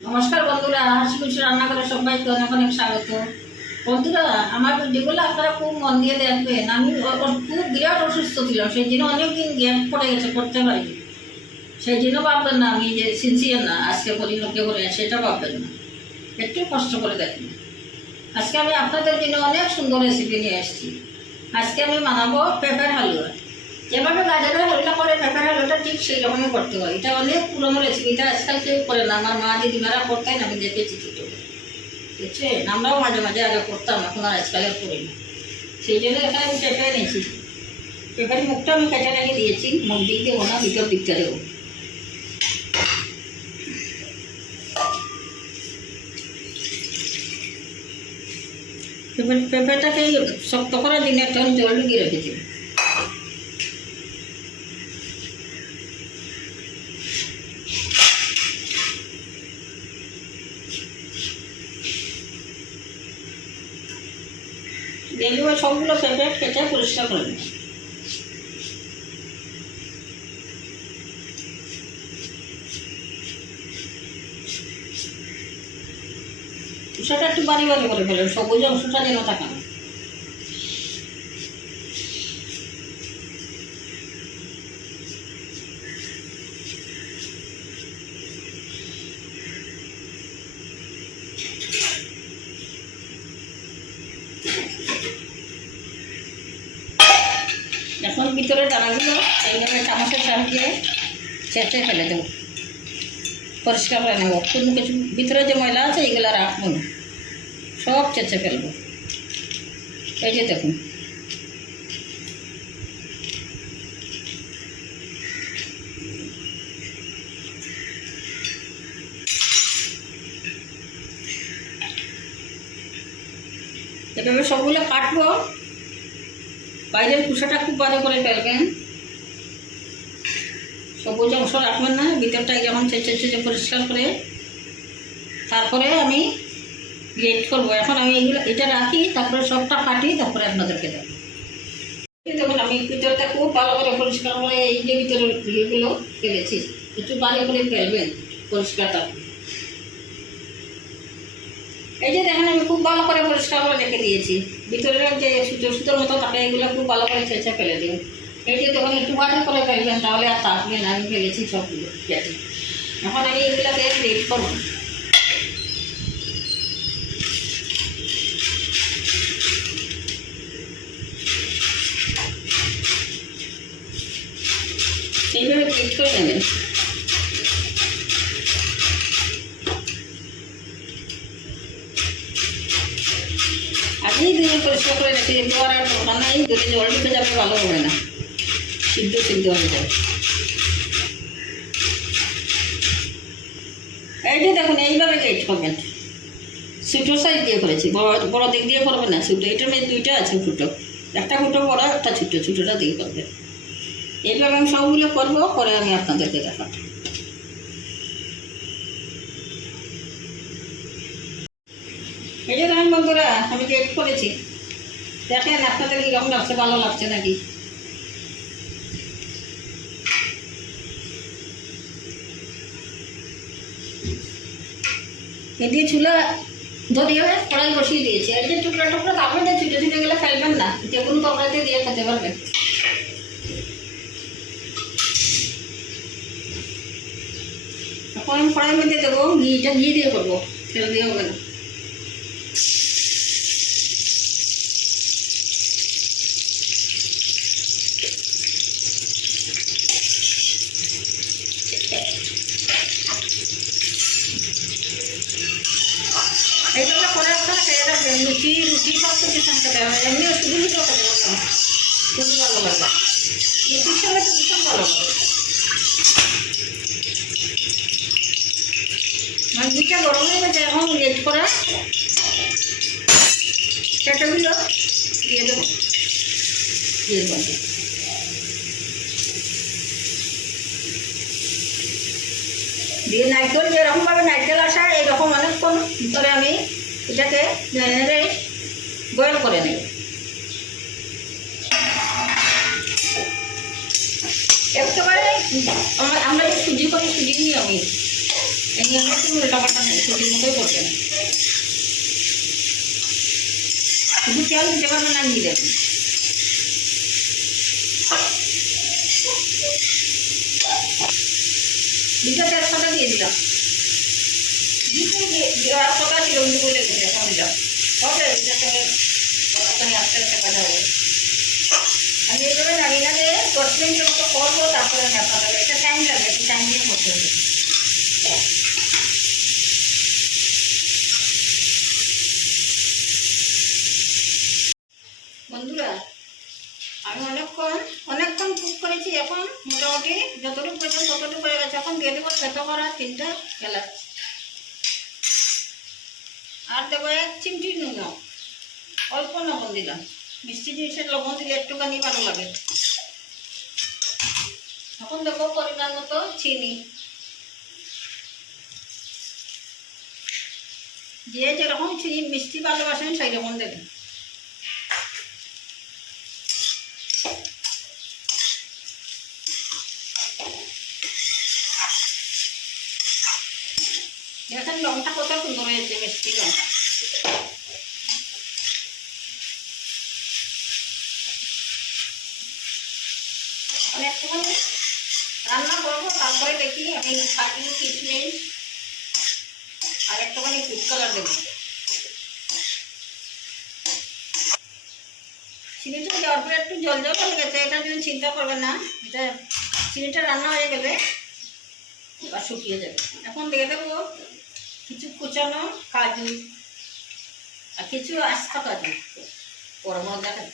নমস্কার বন্ধুরা, হাসি খুশি রান্না করে সবাইকে অনেক অনেক স্বাগত। বন্ধুরা, আমার ভিডিওগুলো আপনারা খুব মন দিয়ে দেখবেন। আমি খুব বিরাট অসুস্থ ছিলাম, সেই জন্য অনেকদিন গ্যাপ পড়ে গেছে, করতে পারিনি। সেই জন্য ভাববেন না আমি যে সিনসিয়ার না, আজকে পরিণতি করে সেটা ভাববেন না, একটু কষ্ট করে দেখেন। আজকে আমি আপনাদের জন্য অনেক সুন্দর রেসিপি নিয়ে এসেছি। আজকে আমি বানাবো পেঁপের হালুয়া। যেভাবে গাজরের হালুয়া করে পেঁপের হালুয়াটা ঠিক সেই রকমই করতে হয়। এটা অনেক পুরোনো রেসিপি, এটা আজকাল কেউ করে না। আমার মা দিদিমারা করতেন, আমি দেখেছি ছোটো, বুঝছেন? আমরাও মাঝে মাঝে আগে করতাম, এখন আর আজকালের করি না। সেই জন্য এখানে আমি পেঁপে নিয়েছি। পেঁপের মুখটা আমি কেটে রেখে দিয়েছি, মুখ দিক দেবো না, ভিতর দিকটা দেবো। পেঁপেটাকে শক্ত করার দিনে একটা জল ঢুকিয়ে রেখেছি। এগুলো সবগুলো পেঁপে কেটে পরিষ্কার করে নেব। সেটা একটু বাড়ি বাড়ি করে ফেলেন, সবুজ অংশটা যেন থাকে না। এখন ভিতরে দানাগুলো এইভাবে চামচের সাহায্যে চেঁচে ফেলে দেবো, পরিষ্কার করে নেবো। কোনো কিছু ভিতরে যে ময়লা আছে এইগুলো রাখবো না, সব চেঁচে ফেলবো। এই যে দেখুন, এভাবে সবগুলো কাটবো। বাইরের কুসাটা খুব ভালো করে ফেলবেন, সবুজ অংশ রাখবেন না, ভিতরটা যেমন চেঁচে চেঁচে পরিষ্কার করে তারপরে আমি গ্রেট করবো। এখন আমি এটা রাখি, তারপরে সবটা কাটি, তারপরে আপনাদেরকে দেবো। দেখুন, আমি ভিতরটা খুব ভালো করে পরিষ্কার করে এই যে ভিতরের ইয়েগুলো ফেলেছি, একটু ভালো করে ফেলবেন পরিষ্কারটা। এই যে দেখেন, আমি খুব ভালো করে পরিষ্কার করে রেখে দিয়েছি। ভিতরের যে সুতোর সুতোর মতো থাকে এগুলো খুব ভালো করে চেঁচে ফেলে দিন। এই যে দেখুন, একটু ভালো করে ফেলবেন, তাহলে আর থাকবে না। আমি ফেলেছি সবগুলো কেটে। এখন আমি এগুলোকে গ্রেট করবো। এইভাবে গ্রেট করে নেবেন। আগেই ধুয়ে পরিষ্কার করে রেখে দিতে আর দরকার নাই, ধুলে জল ঢুকে যাবে, ভালো হবে না, সিদ্ধ হয়ে যাবে। এই যে দেখুন, এইভাবে গ্রেট করবেন। ছোটো সাইজ দিয়ে করেছি, বড় দিক দিয়ে করবেন না। ছোটো, এটার মেয়ে দুইটা আছে ফুটো, একটা ফুটো বড়, একটা ছোটো, ছোটোটা দিয়ে করবেন। এইভাবে আমি সবগুলো করবো, করে আমি আপনাদেরকে দেখাবো। এই যে দেখেন বন্ধুরা, আমি গ্রেট করেছি, দেখেন আপনাদের কীরকম লাগছে, ভালো লাগছে নাকি? এদিকে চুলা ধরিয়ে কড়াই বসিয়ে দিয়েছি। এই যে টুকরা টুকরা তারপরে যে ছুটে ছুটে গেলে ফেলবেন না, যে কোনো তরকারিতে দিয়ে খেতে পারবেন। এখন আমি কড়াইয়ের মধ্যে দেবো ঘিটা, ঘি দিয়ে করবো, তেল দিয়ে হবে না। এইগুলো করে আপনারা খেয়ে রাখবেন, লুচি রুটি সব কিছু সঙ্গে খেতে হবে। এমনিও শুধু শুধু খেতে পারতাম, খুবই ভালো লাগবে। লুচির সঙ্গে তো ভীষণ ভালো লাগে। মানে ঘিটা গরম হয়ে গেছে, এখন রেড করা পেঁপেগুলো দিয়ে দেবো ঘিয়ের মধ্যে। দিয়ে নারকেল যেরকমভাবে নারকেল আসা এইরকম অনেকক্ষণ ধরে আমি এটাকে নেড়ে বয়েল করে নেব। একেবারে আমরা যে সুজি করি, সুজি নিয়ে আমি এই জন্য একটু উল্টাপাল্টা নেই, ছুটির মতোই করবেন। শুধু তেল দিতে পারবেন না, নিয়ে দেবেন। দুটো তেজপাতা দিয়ে দিলাম, দেওয়ার কথা ছিল উল্টো বলে দিতে এখন দিলাম। হবে ওখানে আস্তে আস্তে কাটা হবে। আমি এইভাবে জানি না যে 10 মিনিটের মতো করবো, তারপরে আমি আপনাদের একটা টাইম লাগবে, একটু টাইম দিয়ে করতে হবে। বন্ধুরা, আমি অনেকক্ষণ কুক করেছি, এখন মোটামুটি যতটুকু প্রয়োজন ততটুকু হয়ে গেছে। এখন দিয়ে দেবো থেতো করা 3টা এলাচ, আর দেবো 1 চিমটি নুন, অল্প লবণ দিলাম। মিষ্টি জিনিসের লবণ দিলে একটুখানি ভালো লাগে। এখন দেবো পরিমাণ মতো চিনি, যে যেরকম চিনি মিষ্টি ভালোবাসেন সেই রকম দেবেন। দেখেন রঙটা কত সুন্দর হয়েছে, মিষ্টি রঙ। একটুখানি রান্না করবো, তারপরে দেখি আমি কাজু কিশমিশ আর একটুখানি ফুড কালার দেবো। চিনিটা দেওয়ার পরে একটু জল জল হয়ে গেছে, এটা যদি চিন্তা করবেন না, এটা চিনিটা রান্না হয়ে গেলে বা শুকিয়ে যাবে। এখন দিয়ে দেবো কিছু কুচানো কাজু আর কিছু আস্তা কাজু, বড় বড় দেখেন,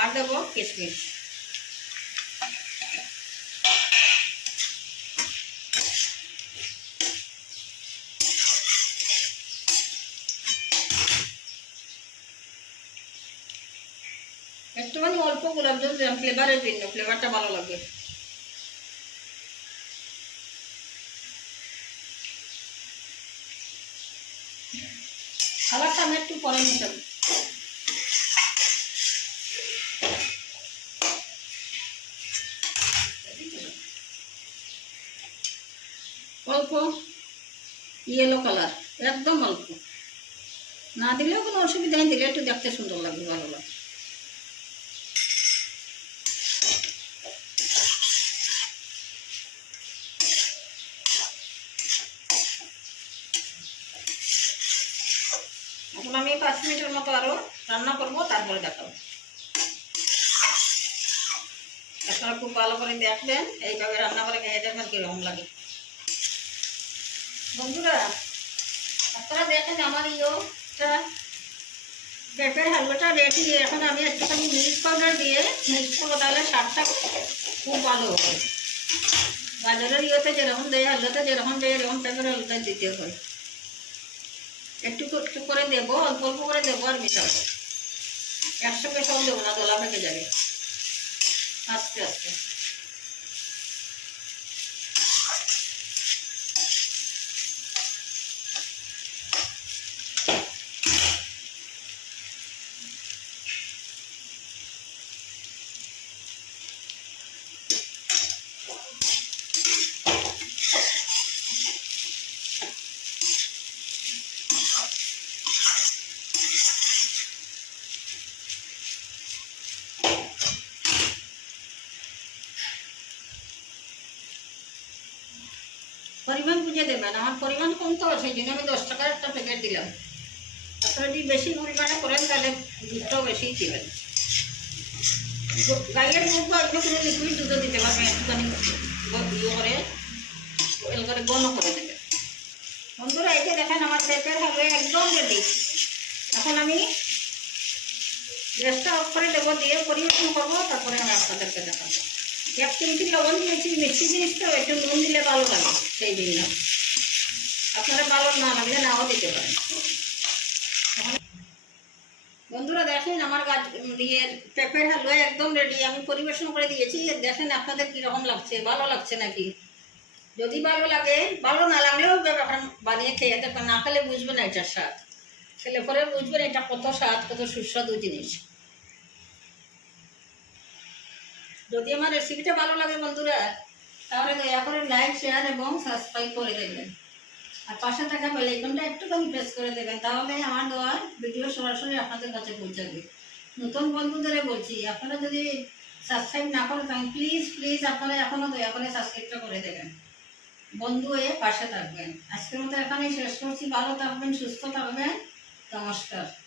আর দেবো কিশমিশ। একটুখানি অল্প গোলাপ জল দিলাম ফ্লেভারের জন্য, ফ্লেভারটা ভালো লাগবে। খাবারটা আমি একটু পরে মিশাবো। অল্প ইয়েলো কালার, একদম অল্প, না দিলেও কোনো অসুবিধা নেই, দিলে একটু দেখতে সুন্দর লাগবে, ভালো লাগবে। এখন আমি 5 মিনিটের মতো আরও রান্না করবো, তারপরে দেখাবো। আপনারা খুব ভালো করে দেখবেন, এইভাবে রান্না করে খেয়ে দেখবেন কীরকম লাগে। বন্ধুরা, আপনারা দেখেন আমার পেঁপের হালুয়াটা রেডি। এখন আমি একটুখানি মিল্ক পাউডার দিয়ে মিক্স করবো, তাহলে স্বাদটা খুব ভালো হবে। গাজরের যেরকম দেয়, হালুয়াতে যেরকম দেয়, এরকম পেঁপের হালুয়াটা দিতে হয়। একটু একটু করে দেবো, অল্প অল্প করে দেবো আর মিশাবো। একসঙ্গে সব দেবো না, দলা পেকে যাবে। আস্তে আস্তে পরিমাণ বুঝে দেবেন। আমার পরিমাণ কম তো, সেই জন্য আমি 10 টাকার একটা প্যাকেট দিলাম। আপনারা যদি বেশি পরিমাণে করেন তাহলে দুধটাও বেশি দিবেন। গাইয়ের দুধ বা অন্য কোনো লিকুইড দুধও দিতে পারবেন, একটুখানি করে বয়েল করে ঘন করে দেবেন। বন্ধুরা, এই যে দেখেন আমার পেঁপের হালুয়া একদম রেডি। এখন আমি গ্যাসটা অফ করে দেবো, দিয়ে পরিবেশন করবো, তারপরে আমি আপনাদেরকে দেখাবো। 1 চিমটি লবণ দিয়েছি, মিষ্টি জিনিস তো একটু নুন দিলে ভালো লাগে, সেই জন্য। আপনারা ভালো না লাগলে নাও দিতে পারেন। বন্ধুরা দেখেন আমার পেঁপের হালুয়া একদম রেডি, আমি পরিবেশন করে দিয়েছি। দেখেন আপনাদের কীরকম লাগছে, ভালো লাগছে নাকি? যদি ভালো লাগে, ভালো না লাগলেও বানিয়ে খেয়ে দেখবেন, না খেলে বুঝবেন না এটার স্বাদ, খেলে পরে বুঝবেন এটা কত স্বাদ, কত সুস্বাদু জিনিস। যদি আমার রেসিপিটা ভালো লাগে বন্ধুরা, তাহলে দয়া করে লাইক শেয়ার এবং সাবস্ক্রাইব করে দেবেন। আর পাশে থাকা বেল আইকনটা একটুখানি প্রেস করে দেবেন, তাহলে আমার দেওয়ার ভিডিও সরাসরি আপনাদের কাছে পৌঁছাবে। নতুন বন্ধুদের বলছি, আপনারা যদি সাবস্ক্রাইব না করে থাকেন প্লিজ প্লিজ আপনারা এখনও দয়া করে সাবস্ক্রাইবটা করে দেবেন। বন্ধু হয়ে পাশে থাকবেন। আজকের মতো এখানেই শেষ করছি। ভালো থাকবেন, সুস্থ থাকবেন। নমস্কার।